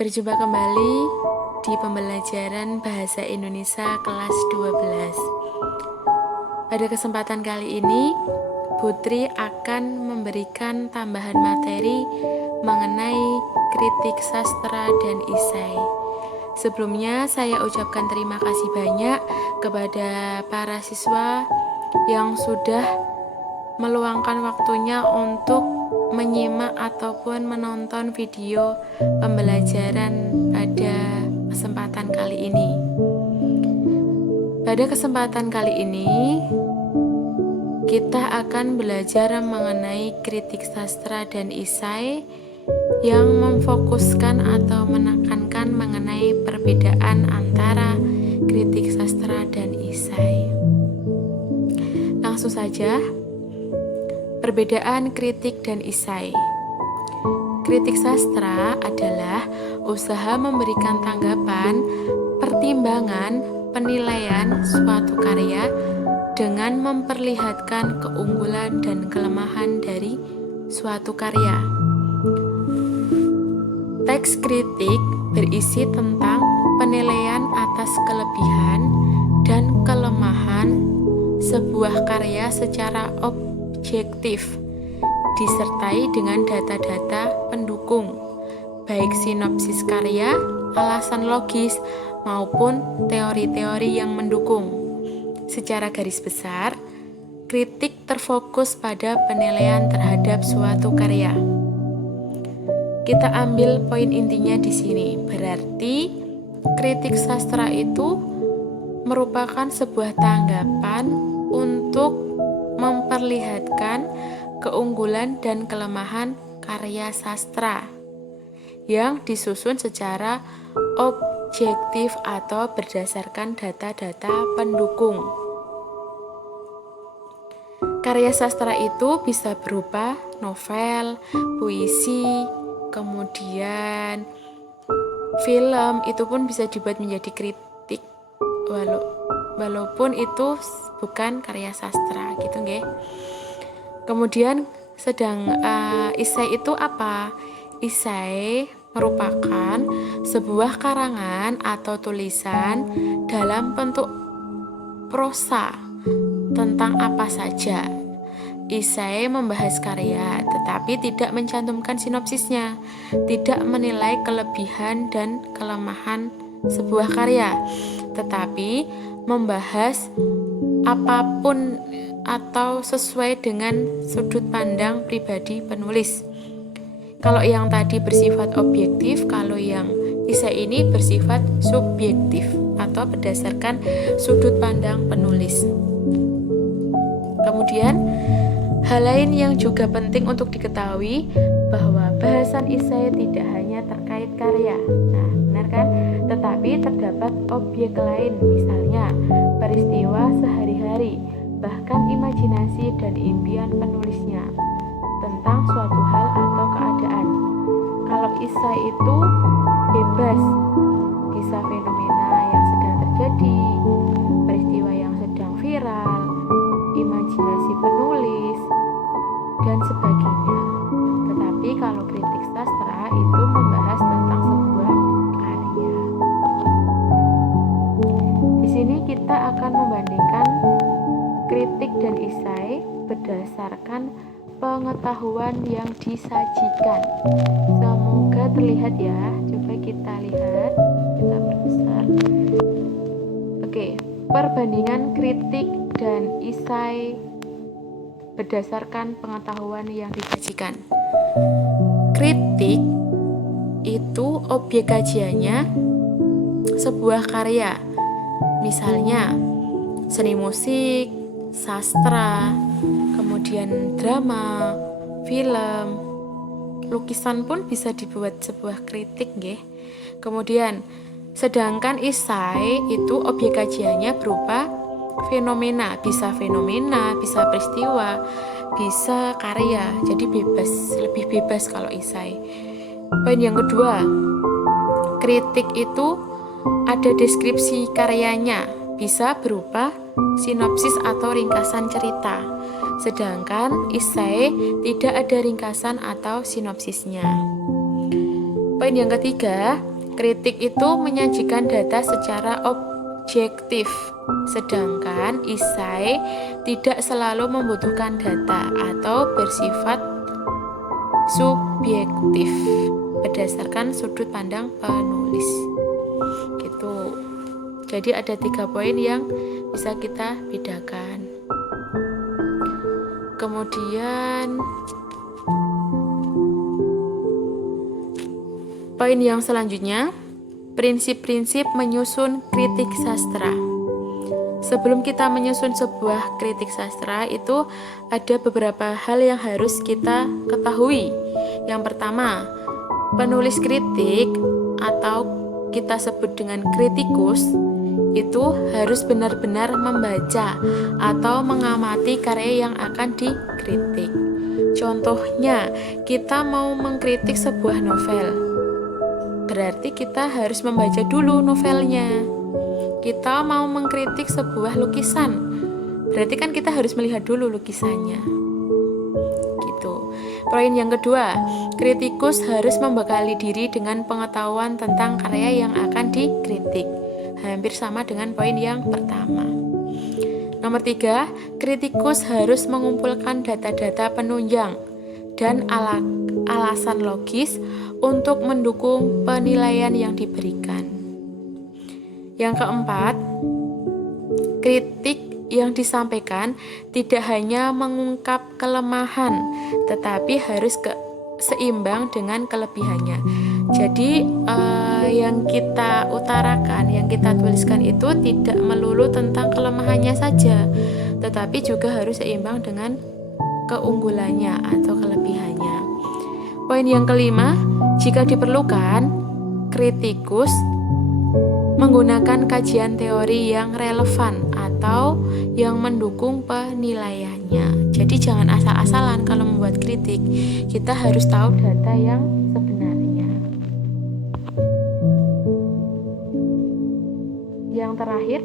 Berjumpa kembali di pembelajaran Bahasa Indonesia kelas 12. Pada kesempatan kali ini, Putri akan memberikan tambahan materi mengenai kritik sastra dan esai. Sebelumnya, saya ucapkan terima kasih banyak kepada para siswa yang sudah meluangkan waktunya untuk menyimak ataupun menonton video pembelajaran pada kesempatan kali ini. Pada kesempatan kali ini, kita akan belajar mengenai kritik sastra dan esai yang memfokuskan atau menekankan mengenai perbedaan antara kritik sastra dan esai. Langsung saja. Perbedaan kritik dan esai. Kritik sastra adalah usaha memberikan tanggapan, pertimbangan, penilaian suatu karya dengan memperlihatkan keunggulan dan kelemahan dari suatu karya. Teks kritik berisi tentang penilaian atas kelebihan dan kelemahan sebuah karya secara objektif, disertai dengan data-data pendukung, baik sinopsis karya, alasan logis, maupun teori-teori yang mendukung. Secara garis besar, kritik terfokus pada penilaian terhadap suatu karya. Kita ambil poin intinya di sini. Berarti kritik sastra itu merupakan sebuah tanggapan untuk memperlihatkan keunggulan dan kelemahan karya sastra yang disusun secara objektif atau berdasarkan data-data pendukung. Karya sastra itu bisa berupa novel, puisi, kemudian film, itu pun bisa dibuat menjadi kritik walaupun itu bukan karya sastra gitu nggih. Kemudian esai itu apa? Esai merupakan sebuah karangan atau tulisan dalam bentuk prosa tentang apa saja. Esai membahas karya tetapi tidak mencantumkan sinopsisnya, tidak menilai kelebihan dan kelemahan sebuah karya, tetapi membahas apapun atau sesuai dengan sudut pandang pribadi penulis. Kalau yang tadi bersifat objektif, kalau yang esai ini bersifat subjektif atau berdasarkan sudut pandang penulis. Kemudian, hal lain yang juga penting untuk diketahui bahwa bahasan esai tidak hanya terkait karya. Nah, benar kan? Tetapi terdapat objek lain, misalnya peristiwa sehari-hari, bahkan imajinasi dan impian penulisnya tentang suatu hal atau keadaan. Kalau esai itu bebas, bisa fenomena yang sedang terjadi, peristiwa yang sedang viral, imajinasi penulis, dan sebagainya. Tetapi kalau kritik sastra itu membahas tentang sebuah karya. Di sini kita akan membandingkan kritik dan esai berdasarkan pengetahuan yang disajikan. Semoga terlihat ya. Coba kita lihat, kita perbesar. Oke, perbandingan kritik dan esai berdasarkan pengetahuan yang disajikan. Kritik itu objek kajiannya sebuah karya, misalnya seni musik, sastra, kemudian drama, film, lukisan pun bisa dibuat sebuah kritik nggih. Kemudian sedangkan esai itu objek kajiannya berupa fenomena, bisa peristiwa, bisa karya. Jadi bebas, lebih bebas kalau esai. Poin yang kedua, kritik itu ada deskripsi karyanya, bisa berupa sinopsis atau ringkasan cerita. Sedangkan esai tidak ada ringkasan atau sinopsisnya. Poin yang ketiga, Kritik itu menyajikan data secara objektif, sedangkan esai tidak selalu membutuhkan data atau bersifat subjektif berdasarkan sudut pandang penulis. Gitu. Jadi ada 3 poin yang bisa kita bedakan. Kemudian poin yang selanjutnya, prinsip-prinsip menyusun kritik sastra. Sebelum kita menyusun sebuah kritik sastra itu ada beberapa hal yang harus kita ketahui. Yang pertama, penulis kritik atau kita sebut dengan kritikus itu harus benar-benar membaca atau mengamati karya yang akan dikritik. Contohnya, kita mau mengkritik sebuah novel, berarti kita harus membaca dulu novelnya. Kita mau mengkritik sebuah lukisan, berarti kan kita harus melihat dulu lukisannya. Gitu. Poin yang kedua, kritikus harus membekali diri dengan pengetahuan tentang karya yang akan dikritik. Hampir sama dengan poin yang pertama. Nomor 3, kritikus harus mengumpulkan data-data penunjang dan alasan logis untuk mendukung penilaian yang diberikan. Yang keempat, kritik yang disampaikan tidak hanya mengungkap kelemahan, tetapi harus seimbang dengan kelebihannya. Jadi yang kita utarakan, yang kita tuliskan itu tidak melulu tentang kelemahannya saja, tetapi juga harus seimbang dengan keunggulannya atau kelebihannya. Poin yang kelima, jika diperlukan, kritikus menggunakan kajian teori yang relevan atau yang mendukung penilaiannya. Jadi jangan asal-asalan kalau membuat kritik, kita harus tahu data yang sebenarnya. Yang terakhir,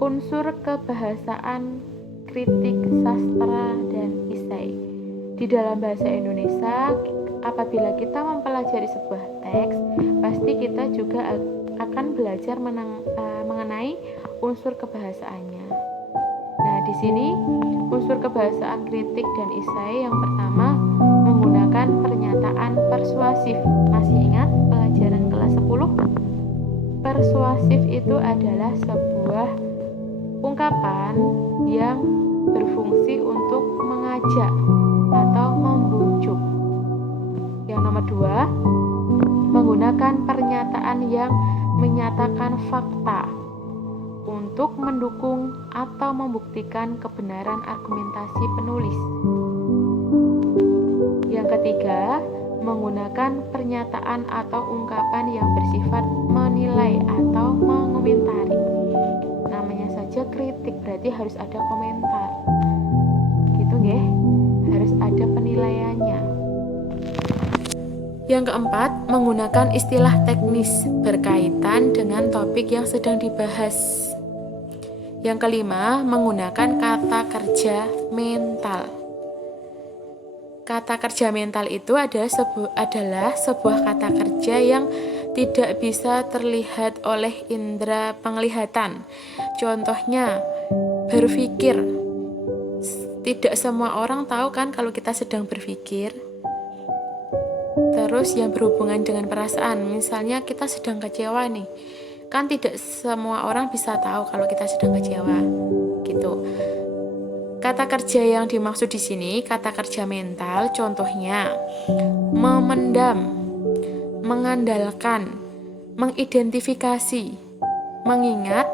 unsur kebahasaan kritik sastra dan esai. Di dalam bahasa Indonesia, apabila kita mempelajari sebuah teks, pasti kita juga akan belajar mengenai unsur kebahasaannya. Nah, di sini unsur kebahasaan kritik dan esai yang pertama menggunakan pernyataan persuasif. Masih ingat pelajaran kelas 10? Persuasif itu adalah sebuah ungkapan yang berfungsi untuk mengajak atau membujuk. Yang nomor 2, menggunakan pernyataan yang menyatakan fakta untuk mendukung atau membuktikan kebenaran argumentasi penulis. Yang ketiga, menggunakan pernyataan atau ungkapan yang bersifat menilai atau mengomentari. Namanya saja kritik, berarti harus ada komentar. Gitu nggih, harus ada penilaiannya. Yang keempat, menggunakan istilah teknis berkaitan dengan topik yang sedang dibahas. Yang kelima, menggunakan kata kerja mental. Kata kerja mental itu adalah sebuah kata kerja yang tidak bisa terlihat oleh indera penglihatan. Contohnya, berpikir. Tidak semua orang tahu kan kalau kita sedang berpikir. Terus yang berhubungan dengan perasaan, misalnya kita sedang kecewa nih, kan tidak semua orang bisa tahu kalau kita sedang kecewa, gitu. Kata kerja yang dimaksud di sini, kata kerja mental, contohnya memendam, mengandalkan, mengidentifikasi, mengingat,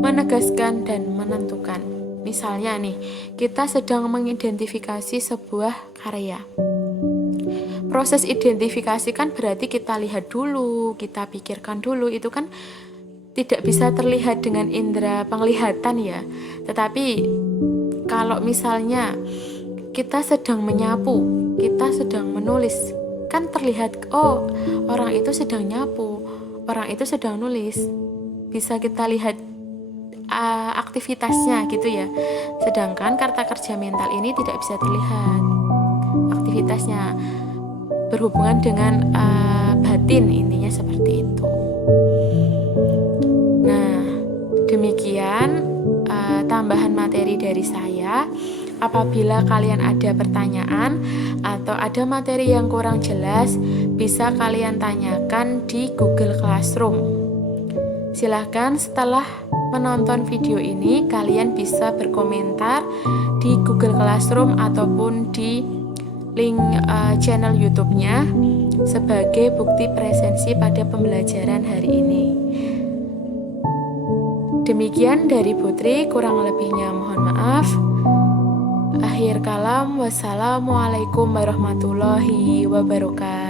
menegaskan, dan menentukan. Misalnya nih, kita sedang mengidentifikasi sebuah karya. Proses identifikasi kan berarti kita lihat dulu, kita pikirkan dulu, itu kan tidak bisa terlihat dengan indera penglihatan ya. Tetapi kalau misalnya kita sedang menyapu, kita sedang menulis, kan terlihat, oh orang itu sedang nyapu, orang itu sedang nulis. Bisa kita lihat aktivitasnya gitu ya. Sedangkan kata kerja mental ini tidak bisa terlihat aktivitasnya, berhubungan dengan batin, intinya seperti itu. tambahan materi dari saya. Apabila kalian ada pertanyaan atau ada materi yang kurang jelas, bisa kalian tanyakan di Google Classroom. Silahkan setelah menonton video ini, kalian bisa berkomentar di Google Classroom ataupun di link channel YouTube-nya sebagai bukti presensi pada pembelajaran hari ini. Demikian dari Putri, kurang lebihnya mohon maaf. Akhir kalam, wassalamualaikum warahmatullahi wabarakatuh.